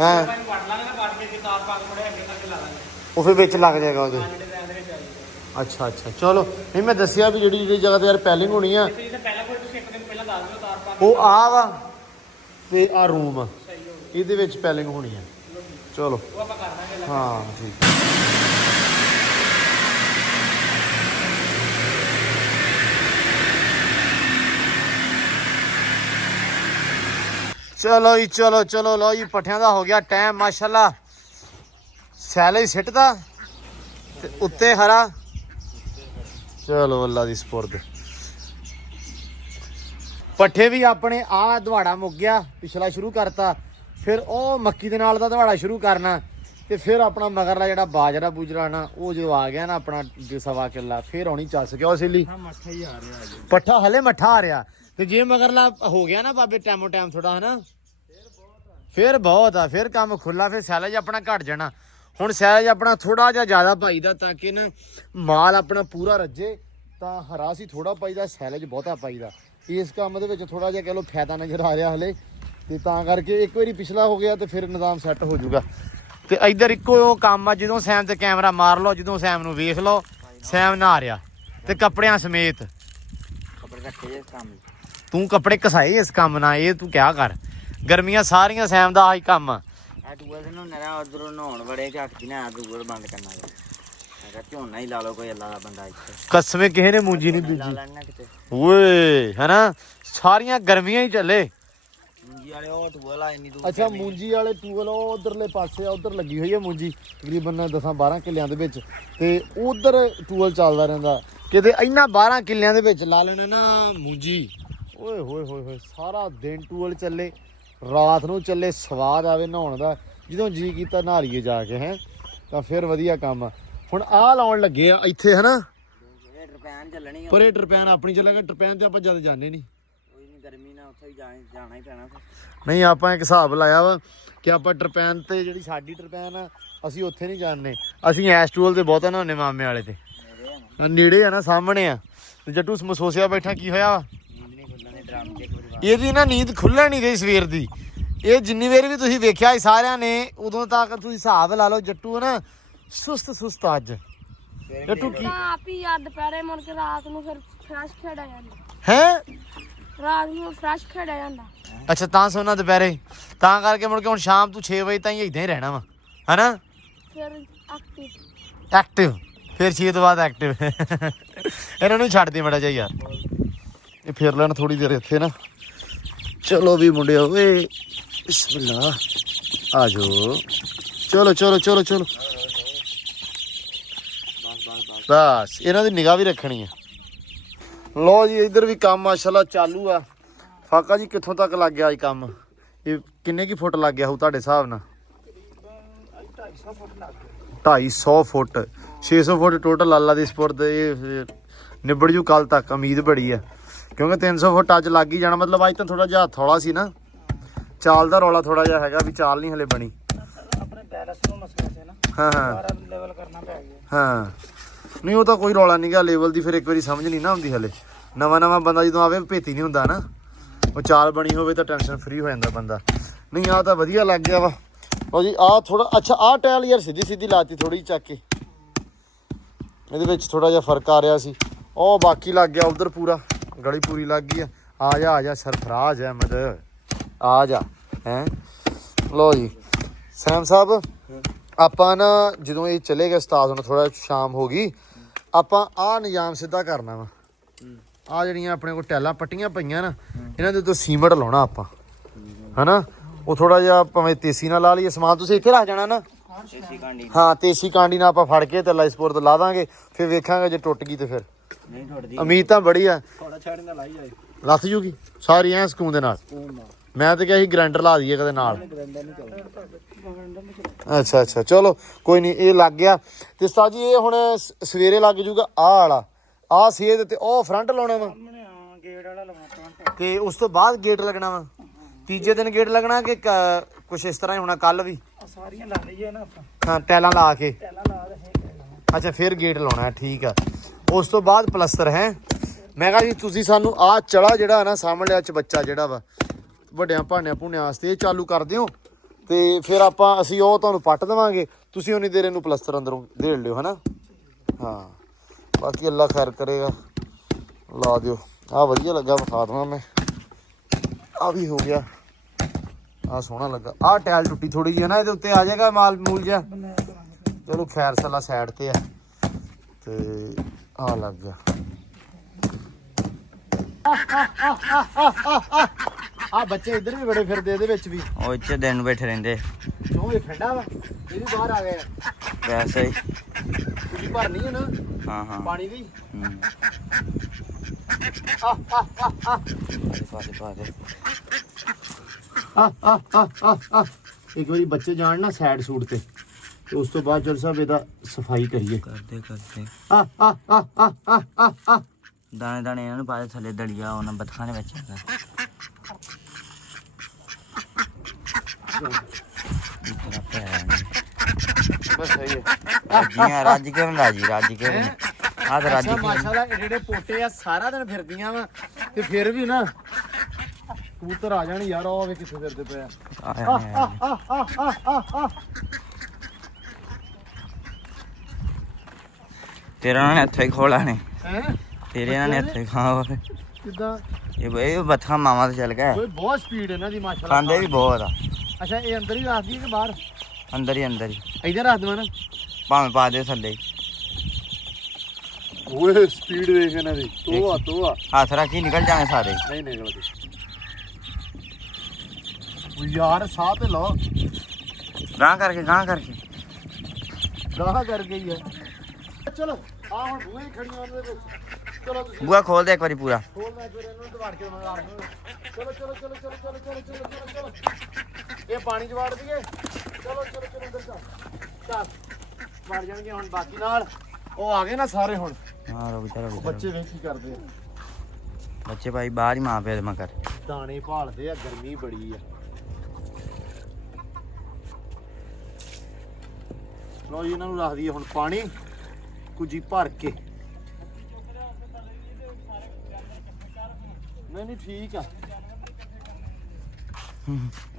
ਹਾਂ ਉਹ ਫਿਰ ਵਿੱਚ ਲੱਗ ਜਾਏਗਾ ਉਹਦੇ। ਅੱਛਾ ਅੱਛਾ ਚਲੋ ਨਹੀਂ ਮੈਂ ਦੱਸਿਆ ਵੀ ਜਿਹੜੀ ਜਿਹੜੀ ਜਗ੍ਹਾ ਤੇ ਯਾਰ ਪੈਲਿੰਗ ਹੋਣੀ ਆ ਉਹ ਆ ਵਾ ਤੇ ਆ ਰੂਮ ਆ, ਇਹਦੇ ਵਿੱਚ ਪੈਲਿੰਗ ਹੋਣੀ ਆ। ਚਲੋ ਹਾਂ ਠੀਕ। ਚਲੋ ਜੀ ਚਲੋ ਚਲੋ ਲਓ ਜੀ ਪੱਠਿਆਂ ਦਾ ਹੋ ਗਿਆ ਟਾਈਮ ਮਾਸ਼ਾਅੱਲਾ ਸੈਲੇਜ ਸਿੱਟਦਾ ਤੇ ਉੱਤੇ ਹਰਾ ਚਲੋ ਅੱਲਾ ਦੀ ਸਪੁਰਦ ਪੱਠੇ ਵੀ ਆਪਣੇ ਆ ਦਵਾੜਾ ਮੁੱਕ ਗਿਆ ਪਿਛਲਾ ਸ਼ੁਰੂ ਕਰਤਾ ਫਿਰ ਉਹ ਮੱਕੀ ਦੇ ਨਾਲ ਦਾ ਦਵਾੜਾ ਸ਼ੁਰੂ ਕਰਨਾ ਤੇ ਫਿਰ ਆਪਣਾ ਮਗਰਲਾ ਜਿਹੜਾ ਬਾਜਰਾ ਬੂਜਰਾ ਨਾ ਉਹ ਜਦੋਂ ਆ ਗਿਆ ਨਾ ਆਪਣਾ 1.25 ਕਿੱਲਾ ਫਿਰ ਆਉਣੀ ਚੱਲ ਸਕਿਆ ਉਹ ਸਿੱਲੀ ਮੱਠਾ ਹੀ ਆ ਰਿਹਾ ਜੀ ਪੱਠਾ ਹਲੇ ਮੱਠਾ ਆ ਰਿਹਾ ਤੇ ਜੇ ਮਗਰਲਾ ਹੋ ਗਿਆ ਨਾ ਬਾਬੇ ਟਾਈਮੋ ਟਾਈਮ ਥੋੜਾ ਹਨਾ ਫਿਰ ਬਹੁਤ ਆ ਫਿਰ ਕੰਮ ਖੁੱਲਾ ਫਿਰ ਸੈਲੇਜ ਆਪਣਾ ਘਟ ਜਾਣਾ ਹੁਣ ਸੈਲੇਜ ਆਪਣਾ ਥੋੜਾ ਜਿਹਾ ਜ਼ਿਆਦਾ ਪਾਈਦਾ ਤਾਂ ਕਿ ਨਾ ਮਾਲ ਆਪਣਾ ਪੂਰਾ ਰੱਜੇ ਤਾਂ ਹਰਾ ਸੀ ਥੋੜਾ ਪਾਈਦਾ ਸੈਲੇਜ ਬਹੁਤਾ ਪਾਈਦਾ ਇਸ ਕੰਮ ਦੇ ਵਿੱਚ ਥੋੜਾ ਜਿਹਾ ਕਹਿ ਲਓ ਫਾਇਦਾ ਨਜ਼ਰ ਆ ਰਿਹਾ ਹਲੇ ਤੇ ਤਾਂ ਕਰਕੇ ਇੱਕ ਵਾਰੀ ਪਿਛਲਾ ਹੋ ਗਿਆ ਤੇ ਫਿਰ ਨਿਜ਼ਾਮ ਸੈੱਟ ਹੋ ਜਾਊਗਾ ਤੇ ਇੱਧਰ ਇੱਕੋ ਕੰਮ ਆ ਜਦੋਂ ਸੈਮ ਤੇ ਕੈਮਰਾ ਮਾਰ ਲਓ ਜਦੋਂ ਸੈਮ ਨੂੰ ਵੇਖ ਲਓ ਸੈਮ ਨਹਾ ਰਿਹਾ ਤੇ ਕੱਪੜਿਆਂ ਸਮੇਤ ਕੱਪੜੇ ਰੱਖੇ ਇਸ ਕੰਮ ਤੂੰ ਕੱਪੜੇ ਘਸਾਏ ਇਸ ਕੰਮ ਨਾਲ ਇਹ ਤੂੰ ਕਿਆ ਕਰ ਗਰਮੀਆਂ ਸਾਰੀਆਂ ਸੈਮ ਦਾ ਆਹੀ ਕੰਮ ਆ ਟੂਲ ਨੂੰ ਨਰਾ ਉਧਰੋਂ ਨਹਾਉਣ ਵੜੇ ਝਾਕੀ ਨਾ ਟੂਲ ਬੰਦ ਕਰਨਾ ਹੈਗਾ ਝੋਨਾ ਹੀ ਲਾ ਲਓ ਕੋਈ ਅੱਲਾ ਦਾ ਬੰਦਾ ਇੱਥੇ ਕਸਮੇ ਕਿਸੇ ਨੇ ਮੂੰਜੀ ਨਹੀਂ ਲਾ ਬੀਜੀ ਲੈਣਾ ਕਿਤੇ ਓਏ ਹੈਨਾ ਸਾਰੀਆਂ ਗਰਮੀਆਂ ਹੀ ਚੱਲੇ ਮੁੰਜੀ ਵਾਲੇ ਉਹ ਟੂਲ ਆ ਇੰਨੀ ਦੂਰ ਅੱਛਾ ਮੂੰਜੀ ਵਾਲੇ ਟੂਲ ਉਹ ਉਧਰਲੇ ਪਾਸੇ ਆ ਉਧਰ ਲੱਗੀ ਹੋਈ ਹੈ ਮੂੰਜੀ ਤਕਰੀਬਨ 10-12 ਕਿੱਲਿਆਂ ਦੇ ਵਿੱਚ ਤੇ ਉਧਰ ਟੂਲ ਚੱਲਦਾ ਰਹਿੰਦਾ ਕਿਤੇ ਇੰਨਾ 12 ਕਿੱਲਿਆਂ ਦੇ ਵਿੱਚ ਲਾ ਲੈਣਾ ਨਾ ਮੂੰਜੀ ਓਏ ਹੋਏ ਹੋਏ ਹੋਏ ਸਾਰਾ ਦਿਨ ਟੂਲ ਚੱਲੇ ਰਾਤ ਨੂੰ ਚੱਲੇ ਸਵਾਦ ਆਵੇ ਨਹਾਉਣ ਦਾ ਜਦੋਂ ਜੀ ਕੀਤਾ ਨਹਾ ਲਈਏ ਜਾ ਕੇ ਹੈ ਤਾਂ ਫਿਰ ਵਧੀਆ ਕੰਮ ਆ ਹੁਣ ਆਹ ਲਾਉਣ ਲੱਗੇ ਆ ਇੱਥੇ ਹਨਾ ਇਹ ਟਰਪੈਨ ਚੱਲਣੀ ਪਰ ਇਹ ਟਰਪੈਨ ਆਪਣੀ ਚੱਲਾਂਗਾ ਟਰਪੈਨ ਤੇ ਆਪਾਂ ਜਦ ਜਾਂਦੇ ਨਹੀਂ ਕੋਈ ਨਹੀਂ ਗਰਮੀ ਨਾਲ ਉੱਥੇ ਵੀ ਜਾਣਾ ਹੀ ਪੈਣਾ ਨਹੀਂ ਆਪਾਂ ਇੱਕ ਹਿਸਾਬ ਲਾਇਆ ਵਾ ਕਿ ਆਪਾਂ ਟਰਪੈਨ ਤੇ ਜਿਹੜੀ ਸਾਡੀ ਟਰਪੈਨ ਆ ਅਸੀਂ ਉੱਥੇ ਨਹੀਂ ਜਾਣਦੇ ਅਸੀਂ ਐਸ ਟੂਲ ਤੇ ਬਹੁਤਾ ਨਹਾਉਂਦੇ ਮਾਮੇ ਵਾਲੇ ਤੇ ਨੇੜੇ ਆ ਨਾ ਸਾਹਮਣੇ ਆ ਤੇ ਜੱਟੂ ਮਸੋਸਿਆ ਬੈਠਾ ਕੀ ਹੋਇਆ ਵਾ ਨੀਂਦ ਨਹੀਂ ਖੁੱਲਣੀ ਡਰਮ ਤੇ ਇੱਕ ਵਾਰੀ ਇਹਦੀ ਨਾ ਨੀਂਦ ਖੁੱਲਣ ਨਹੀਂ ਰਹੀ ਸਵੇਰ ਦੀ ਇਹ ਜਿੰਨੀ ਵਾਰ ਵੀ ਤੁਸੀਂ ਵੇਖਿਆ ਸੀ ਸਾਰਿਆਂ ਨੇ ਉਦੋਂ ਤੱਕ ਤੁਸੀਂ ਹਿਸਾਬ ਲਾ ਲਓ ਜੱਟੂ ਨਾ ਸੁਸਤ ਅੱਜ ਜੱਟੂ ਕੀ ਤਾਂ ਆਪ ਹੀ ਯਾਦ ਦੁਪਹਿਰੇ ਮੁੜ ਕੇ ਰਾਤ ਨੂੰ ਫਿਰ ਫਰੈਸ਼ ਖੇਡਿਆ ਜਾਂਦਾ ਹੈ ਰਾਤ ਨੂੰ ਫਰੈਸ਼ ਖੇਡਿਆ ਜਾਂਦਾ ਅੱਛਾ ਤਾਂ ਸੋਨਾ ਦੁਪਹਿਰੇ ਤਾਂ ਕਰਕੇ ਮੁੜ ਕੇ ਹੁਣ ਸ਼ਾਮ ਤੂੰ 6 ਵਜੇ ਤਾਈਂ ਇਦਾਂ ਹੀ ਰਹਿਣਾ ਵਾ ਹਨਾ ਫਿਰ ਐਕਟਿਵ ਐਕਟਿਵ ਫਿਰ 6 ਤੋਂ ਬਾਅਦ ਐਕਟਿਵ ਇਹਨਾਂ ਨੂੰ ਛੱਡ ਦੇ ਮੜਾ ਜਾ ਯਾਰ ਇਹ ਫਿਰ ਲੈਣ ਥੋੜੀ ਦੇਰ ਇੱਥੇ ਨਾ ਚਲੋ ਵੀ ਮੁੰਡਿਓ ਓਏ ਬਿਸਮਿਲ੍ਲਾ ਆ ਜਾਓ ਚਲੋ ਚਲੋ ਚਲੋ ਚਲੋ ਬਸ ਇਹਨਾਂ ਦੀ ਨਿਗਾਹ ਵੀ ਰੱਖਣੀ ਆ ਲੋ ਜੀ ਇੱਧਰ ਵੀ ਕੰਮ ਮਾਸ਼ਾਅੱਲਾ ਚਾਲੂ ਆ ਫਾਕਾ ਜੀ ਕਿੱਥੋਂ ਤੱਕ ਲੱਗ ਗਿਆ ਅੱਜ ਕੰਮ ਇਹ ਕਿੰਨੇ ਕੀ ਫੁੱਟ ਲੱਗ ਗਿਆ ਹੋਊ ਤੁਹਾਡੇ ਹਿਸਾਬ ਨਾਲ 250 ਫੁੱਟ 600 ਫੁੱਟ ਟੋਟਲ ਅੱਲਾ ਦੀ ਸਪੁਰਦ ਇਹ ਨਿਬੜ ਜੂ ਕੱਲ ਤੱਕ ਉਮੀਦ ਬੜੀ ਆ ਕਿਉਂਕਿ 300 ਫੁੱਟ ਅੱਜ ਲੱਗ ਹੀ ਜਾਣਾ ਮਤਲਬ ਅੱਜ ਤਾਂ ਥੋੜਾ ਜਿਹਾ ਥੋੜਾ ਸੀ ਨਾ ਚਾਲ ਦਾ ਰੌਲਾ ਥੋੜਾ ਜਿਹਾ ਹੈਗਾ ਵੀ ਚਾਲ ਨਹੀਂ ਹਲੇ ਬਣੀ ਆਪਣੇ ਬੈਲੈਂਸ ਨੂੰ ਮਸਲਾ ਸੀ ਨਾ ਹਾਂ ਹਾਂ ਸਾਰਾ ਲੈਵਲ ਕਰਨਾ ਪੈ ਗਿਆ ਹਾਂ ਨਹੀਂ ਉਹ ਤਾਂ ਕੋਈ ਰੌਲਾ ਨਹੀਂਗਾ ਲੈਵਲ ਦੀ ਫਿਰ ਇੱਕ ਵਾਰੀ ਸਮਝ ਨਹੀਂ ਨਾ ਆਉਂਦੀ ਹਲੇ ਨਵਾਂ ਬੰਦਾ ਜਦੋਂ ਆਵੇ ਭੇਤੀ ਨਹੀਂ ਹੁੰਦਾ ਨਾ ਉਹ ਚਾਲ ਬਣੀ ਹੋਵੇ ਤਾਂ ਟੈਨਸ਼ਨ ਫ੍ਰੀ ਹੋ ਜਾਂਦਾ ਬੰਦਾ ਨਹੀਂ ਆ ਤਾਂ ਵਧੀਆ ਲੱਗ ਗਿਆ ਵਾ ਲਓ ਜੀ ਆ ਥੋੜਾ ਅੱਛਾ ਆ ਟਾਇਲ ਯਾਰ ਸਿੱਧੀ ਲਾਤੀ ਥੋੜੀ ਚੱਕ ਕੇ ਇਹਦੇ ਵਿੱਚ ਥੋੜਾ ਜਿਹਾ ਫਰਕ ਆ ਰਿਹਾ ਸੀ ਉਹ ਬਾਕੀ ਲੱਗ ਗਿਆ ਉਧਰ ਪੂਰਾ ਗਲੀ ਪੂਰੀ ਲੱਗ ਗਈ ਆ ਜਾ ਸਰਫਰਾਜ਼ ਅਹਿਮਦ ਆ ਜਾ ਹੈ ਲਓ ਜੀ ਸੈਮ ਸਾਹਿਬ ਆਪਾਂ ਨਾ ਜਦੋਂ ਇਹ ਚਲੇ ਗਏ ਉਸਤਾਦ ਨੂੰ ਥੋੜਾ ਸ਼ਾਮ ਹੋ ਗਈ ਆਪਾਂ ਆਹ ਨਿਜ਼ਾਮ ਸਿੱਧਾ ਕਰਨਾ ਵਾ ਆ ਜਿਹੜੀਆਂ ਆਪਣੇ ਕੋਲ ਟੈਲਾਂ ਪੱਟੀਆਂ ਪਈਆਂ ਨਾ ਇਹਨਾਂ ਦੇ ਉੱਤੇ ਸੀਮੈਂਟ ਲਾਉਣਾ ਆਪਾਂ ਹਨਾ ਉਹ ਥੋੜਾ ਜਿਹਾ ਭਾਵੇਂ ਤੇਸੀ ਨਾਲ ਲਾ ਲਈਏ ਸਮਾਨ ਤੁਸੀਂ ਇੱਥੇ ਰੱਖ ਜਾਣਾ ਨਾ ਦੇਸੀ ਕਾਂਡੀ ਹਾਂ ਤੇਸੀ ਕਾਂਡੀ ਨਾਲ ਆਪਾਂ ਫੜ ਕੇ ਤੇ ਲਾਈਸਪੋਰ ਤੇ ਲਾ ਦਾਂਗੇ ਫਿਰ ਵੇਖਾਂਗੇ ਜੇ ਟੁੱਟ ਗਈ ਤੇ ਫਿਰ ਨਹੀਂ ਟੁੱਟਦੀ ਉਮੀਦ ਤਾਂ ਬੜੀ ਆ ਥੋੜਾ ਛਾੜੀ ਨਾਲ ਲਾਈ ਜਾਏ ਲੱਥ ਜੂਗੀ ਸਾਰੀ ਐ ਸਕੂਨ ਦੇ ਨਾਲ ਮੈਂ ਤਾਂ ਕਿਹਾ ਸੀ ਗ੍ਰਾਈਂਡਰ ਲਾ ਦਈਏ ਕਦੇ ਨਾਲ ਅੱਛਾ ਚਲੋ ਕੋਈ ਨਹੀਂ ਇਹ ਲੱਗ ਗਿਆ ਤੇ ਉਸਤਾਦ ਜੀ ਇਹ ਹੁਣ ਸਵੇਰੇ ਲੱਗ ਜੂਗਾ ਆਹ ਵਾਲਾ ਆਹ ਸੇਧ ਤੇ ਉਹ ਫਰੰਟ ਲਾਉਣਾ ਵਾ ਗੇਟ ਵਾਲਾ ਲਾਉਣਾ ਫਰੰਟ ਤੇ ਉਸ ਤੋਂ ਬਾਅਦ ਗੇਟ ਲੱਗਣਾ ਵਾ ਤੀਜੇ ਦਿਨ ਗੇਟ ਲੱਗਣਾ ਕਿ ਕੁਛ ਇਸ ਤਰ੍ਹਾਂ ਹੀ ਹੋਣਾ ਕੱਲ ਵੀ ਸਾਰੀਆਂ ਲਾ ਲਈਏ ਨਾ ਆਪਾਂ ਹਾਂ ਟੈਲਾਂ ਲਾ ਕੇ ਪਹਿਲਾਂ ਲਾ ਦੇ ਫਿਰ ਲਾਉਣਾ ਅੱਛਾ ਫਿਰ ਗੇਟ ਲਾਉਣਾ ਠੀਕ ਆ ਉਸ ਤੋਂ ਬਾਅਦ ਪਲਸਤਰ ਹੈ ਮੈਂ ਕਿਹਾ ਜੀ ਤੁਸੀਂ ਸਾਨੂੰ ਆਹ ਚੜਾ ਜਿਹੜਾ ਨਾ ਸਾਹਮਣੇ ਆ ਬੱਚਾ ਜਿਹੜਾ ਵਾ ਵੱਡਿਆਂ ਭਾਣਿਆਂ ਭੁਣਿਆਂ ਵਾਸਤੇ ਇਹ ਚਾਲੂ ਕਰ ਦਿਓ ਤੇ ਫਿਰ ਅਸੀਂ ਉਹ ਤੁਹਾਨੂੰ ਪੱਟ ਦੇਵਾਂਗੇ ਤੁਸੀਂ ਉਨੀ ਦੇਰ ਇਹਨੂੰ ਪਲਸਤਰ ਅੰਦਰੋਂ ਦੇੜ ਲਿਓ ਹਨਾ ਹਾਂ ਬਾਕੀ ਅੱਲਾ ਖੈਰ ਕਰੇਗਾ ਲਾ ਦਿਓ ਆ ਵਧੀਆ ਲੱਗਾ ਵਿਖਾ ਦਵਾਂ ਮੈਂ ਆ ਵੀ ਹੋ ਗਿਆ ਆ ਸੋਹਣਾ ਲੱਗਾ ਆ ਟਾਇਲ ਟੁੱਟੀ ਥੋੜੀ ਜਿਹੀ ਨਾ ਇਹਦੇ ਉੱਤੇ ਆ ਜਾਏਗਾ ਮਾਲ ਮੂਲ ਜਿਹਾ ਚਲੋ ਖੈਰ ਸਲਾ ਸਾਈਡ ਤੇ ਆ ਤੇ ਆ ਲੱਗ ਗਿਆ ਆ ਬੱਚੇ ਇੱਧਰ ਵੀ ਬੜੇ ਫਿਰਦੇ ਇਹਦੇ ਵਿੱਚ ਵੀ। ਉਹ ਇੱਥੇ ਦਿਨ ਨੂੰ ਬੈਠੇ ਰਹਿੰਦੇ ਕਿਉਂ ਇਹ ਠੰਡਾ ਵਾ, ਇਹ ਵੀ ਬਾਹਰ ਆ ਗਏ ਆ। ਵੈਸੇ ਹੀ। ਤੁਸੀਂ ਭਰਨੀ ਹੈ ਨਾ ਹਾਂ ਹਾਂ ਪਾਣੀ ਦੀ। ਹੂੰ ਆ ਆ ਆ ਆ ਪਾ ਦੇ ਆ ਆ ਆ ਆ ਆ। ਇੱਕ ਵਾਰੀ ਬੱਚੇ ਜਾਣ ਨਾ ਸਾਈਡ ਸੂਟ ਤੇ ਉਸ ਤੋਂ ਬਾਅਦ ਜਲ ਸਾਹਿਬ ਇਹਦਾ ਸਫਾਈ ਕਰੀਏ। ਕਰਦੇ ਆ ਆ ਆ ਆ ਆ ਆ ਆ। ਦਾਣੇ ਦਾਣੇ ਇਹਨਾਂ ਨੂੰ ਪਾ ਦੇ ਥੱਲੇ ਦਲੀਆ ਉਹਨਾਂ ਬੱਤਖਾਂ ਦੇ ਵਿੱਚ ਬਸ ਸਹੀ ਹੈ। ਰੱਜ ਕੇ ਰਾਜੀ ਆ ਤੇ ਰੱਜ ਅੱਛਾ ਕੇ ਮਾਸ਼ਾਅੱਲਾ ਇਹ ਜਿਹੜੇ ਪੋਟੇ ਆ ਸਾਰਾ ਦਿਨ ਫਿਰਦੀਆਂ ਵਾ ਤੇ ਫਿਰ ਵੀ ਨਾ ਕਬੂਤਰ ਆ ਜਾਣ ਯਾਰ। ਉਹ ਵੇ ਕਿੱਥੇ ਫਿਰਦੇ ਪਏ ਆ। ਤੇਰਾ ਉਹਨਾਂ ਨੇ ਇੱਥੇ ਹੀ ਖੋਲਾ ਨੇ ਹੈ ਤੇਰੇ ਇਹਨਾਂ ਨੇ ਇੱਥੇ ਖਾ ਕਿੱਦਾਂ ਇਹ ਬੱਤਖਾਂ ਮਾਵਾਂ ਤੇ ਚੱਲ ਗਏ ਕੋਈ ਬਹੁਤ ਸਪੀਡ ਇਹਨਾਂ ਦੀ ਮਾਸ਼ਾਅੱਲਾ। ਖਾਂਦੇ ਵੀ ਬਹੁਤ ਆ ਅੱਛਾ ਇਹ ਅੰਦਰ ਹੀ ਰੱਖਦੀ ਹੈ ਕਿ ਬਾਹਰ? ਅੰਦਰ ਹੀ ਇੱਧਰ ਰੱਖ ਦਵਾਂ ਨਾ। ਭਾਵੇਂ ਪਾ ਦੇ ਥੱਲੇ ਹੀ। ਓਏ ਸਪੀਡ ਦੇਖ ਇਹਨਾਂ ਦੀ। ਤੋਆ ਹੱਥ ਰੱਖੀ ਨਿਕਲ ਜਾਣੇ ਸਾਰੇ। ਨਹੀਂ ਨਿਕਲਦੇ। ਉਹ ਯਾਰ ਸਾਹ ਤੇ ਲਓ। ਗਾਂ ਕਰਕੇ ਗਾਹ ਕਰ ਗਈ ਹੈ। ਚਲੋ ਆ ਹੁਣ ਬੂਹੇ ਖੜੀਆਂ ਉਹਨਾਂ ਦੇ ਵਿੱਚ। ਚਲੋ ਤੁਸੀਂ ਬੂਆ ਖੋਲ ਦੇ ਇੱਕ ਵਾਰੀ ਪੂਰਾ। ਖੋਲ ਮੈਂ ਫਿਰ ਇਹਨੂੰ ਦਵਾੜ ਕੇ ਦਵਾਂਗਾ ਆਪ ਨੂੰ। ਚਲੋ ਇਹ ਪਾਣੀ ਚ ਵਾੜ ਦਈਏ। ਚਲੋ ਅੰਦਰ ਚੱਲ ਵੜ ਜਾਣਗੇ ਹੁਣ ਬਾਕੀ ਨਾਲ। ਉਹ ਆ ਗਏ ਨਾ ਸਾਰੇ ਹੁਣ। ਹਾਂ ਰੁਕ ਬੱਚੇ ਵੇਖ ਕੀ ਕਰਦੇ ਆ। ਬੱਚੇ ਭਾਈ ਬਾਹਰ ਹੀ ਮਾਂ ਪਿਓ ਦੇ ਮਗਰ ਦਾਣੇ ਭਾਲਦੇ ਆ, ਗਰਮੀ ਬੜੀ ਆ। ਲੋ ਜੀ ਇਹਨਾਂ ਨੂੰ ਰੱਖ ਦਈਏ ਹੁਣ ਪਾਣੀ ਕੁਜੀ ਭਰ ਕੇ। ਨਹੀਂ ਠੀਕ ਆ।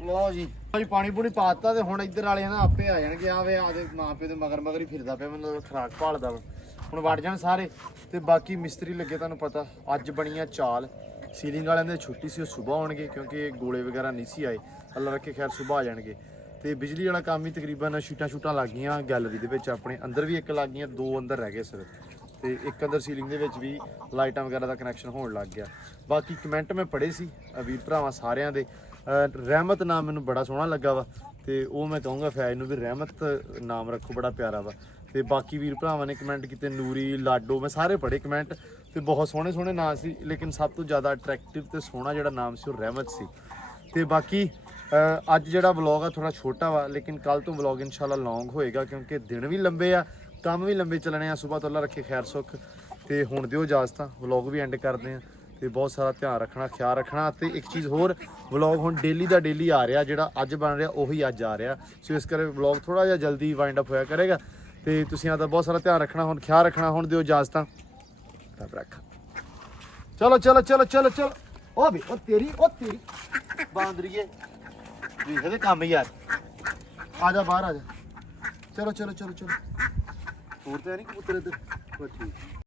ਲੋ ਜੀ ਪਾਣੀ ਪੂਣੀ ਪਾਤਾ ਤੇ ਹੁਣ ਇੱਧਰ ਵਾਲੇ ਨਾ ਆਪੇ ਆ ਜਾਣਗੇ। ਆਵੇ ਆਦੇ ਮਾਂ ਪਿਓ ਦੇ ਮਗਰ ਹੀ ਫਿਰਦਾ ਪਿਆ। ਮੈਨੂੰ ਖਰਾਕ ਭਾਲਦਾ ਵਾ। ਹੁਣ ਵੜ ਜਾਣ ਸਾਰੇ। ਤੇ ਬਾਕੀ ਮਿਸਤਰੀ ਲੱਗੇ ਤੁਹਾਨੂੰ ਪਤਾ ਅੱਜ ਬਣੀਆਂ ਚਾਲ। ਸੀਲਿੰਗ ਵਾਲਿਆਂ ਦੇ ਛੁੱਟੀ ਸੀ, ਉਹ ਸਵੇਰ ਆਉਣਗੇ ਕਿਉਂਕਿ ਗੋਲੇ ਵਗੈਰਾ ਨਹੀਂ ਸੀ ਆਏ। ਅੱਲਾ ਰੱਖੇ ਖੈਰ ਸਵੇਰ ਆ ਜਾਣਗੇ। ਤੇ ਬਿਜਲੀ ਵਾਲਾ ਕੰਮ ਹੀ ਤਕਰੀਬਨ ਸ਼ੀਟਾਂ ਲੱਗ ਗਈਆਂ ਗੈਲਰੀ ਦੇ ਵਿੱਚ। ਆਪਣੇ ਅੰਦਰ ਵੀ ਇੱਕ ਲੱਗ ਗਈਆਂ, 2 ਅੰਦਰ ਰਹਿ ਗਏ ਸਿਰਫ। ਤੇ ਇੱਕ ਅੰਦਰ ਸੀਲਿੰਗ ਦੇ ਵਿੱਚ ਵੀ ਲਾਈਟਾਂ ਵਗੈਰਾ ਦਾ ਕਨੈਕਸ਼ਨ ਹੋਣ ਲੱਗ ਗਿਆ। ਬਾਕੀ ਕਮੈਂਟ ਮੈਂ ਪੜ੍ਹੇ ਸੀ ਵੀਰ ਭਰਾਵਾਂ ਸਾਰਿਆਂ ਦੇ। ਰਹਿਮਤ ਨਾਮ ਮੈਨੂੰ ਬੜਾ ਸੋਹਣਾ ਲੱਗਾ ਵਾ ਤੇ ਉਹ ਮੈਂ ਕਹੂੰਗਾ ਫੈਜ਼ ਨੂੰ ਵੀ ਰਹਿਮਤ ਨਾਮ ਰੱਖੋ, ਬੜਾ ਪਿਆਰਾ ਵਾ। ਤੇ ਬਾਕੀ ਵੀਰ ਭਰਾਵਾਂ ਨੇ ਕਮੈਂਟ ਕੀਤੇ ਨੂਰੀ, ਲਾਡੋ, ਮੈਂ ਸਾਰੇ ਪੜ੍ਹੇ ਕਮੈਂਟ ਤੇ ਬਹੁਤ ਸੋਹਣੇ ਨਾਮ ਸੀ। ਲੇਕਿਨ ਸਭ ਤੋਂ ਜ਼ਿਆਦਾ ਅਟਰੈਕਟਿਵ ਤੇ ਸੋਹਣਾ ਜਿਹੜਾ ਨਾਮ ਸੀ ਉਹ ਰਹਿਮਤ ਸੀ। ਤੇ ਬਾਕੀ ਅੱਜ ਜਿਹੜਾ ਵਲੌਗ ਆ ਥੋੜਾ ਛੋਟਾ ਵਾ, ਲੇਕਿਨ ਕੱਲ ਤੋਂ ਵਲੌਗ ਇਨਸ਼ਾਅੱਲਾ ਲੌਂਗ ਹੋਏਗਾ ਕਿਉਂਕਿ ਦਿਨ ਵੀ ਲੰਬੇ ਆ, ਕੰਮ ਵੀ ਲੰਬੇ ਚੱਲਣੇ ਆ। ਸਵੇਰ ਤੋਂ ਅੱਲਾ ਰੱਖੇ ਖੈਰ ਸੁੱਖ। ਤੇ ਹੁਣ ਦਿਓ ਇਜਾਜ਼ਤਾਂ, ਵਲੌਗ ਵੀ ਐਂਡ ਕਰਦੇ ਆ। ਤੇ ਬਹੁਤ ਸਾਰਾ ਧਿਆਨ ਰੱਖਣਾ, ਖਿਆਲ ਰੱਖਣਾ। ਤੇ ਇੱਕ ਚੀਜ਼ ਹੋਰ, ਵਲੌਗ ਹੁਣ ਡੇਲੀ ਦਾ ਡੇਲੀ ਆ ਰਿਹਾ। ਜਿਹੜਾ ਅੱਜ ਬਣ ਰਿਹਾ ਉਹੀ ਅੱਜ ਆ ਰਿਹਾ। ਸੋ ਇਸ ਕਰਕੇ ਵਲੌਗ ਥੋੜਾ ਜਿਹਾ ਜਲਦੀ ਵਾਈਂਡ ਅਪ ਹੋਇਆ ਕਰੇਗਾ। ਤੇ ਤੁਸੀਂ ਆਦਾ ਬਹੁਤ ਸਾਰਾ ਧਿਆਨ ਰੱਖਣਾ, ਹੁਣ ਖਿਆਲ ਰੱਖਣਾ। ਹੁਣ ਦਿਓ ਇਜਾਜ਼ਤਾਂ, ਰੱਬ ਰੱਖਾ। ਚਲੋ ਉਹ ਵੀ ਉਹ ਤੇਰੀ ਬਾਂਦਰੀਏ ਵੀ ਇਹਦੇ ਕੰਮ ਯਾਰ। ਆ ਜਾ ਬਾਹਰ ਆ ਜਾ। ਚਲੋ ਹੋਰ ਤੇ ਨਹੀਂ ਕਬੂਤਰ ਇੱਧਰ। ਬਸ ਠੀਕ।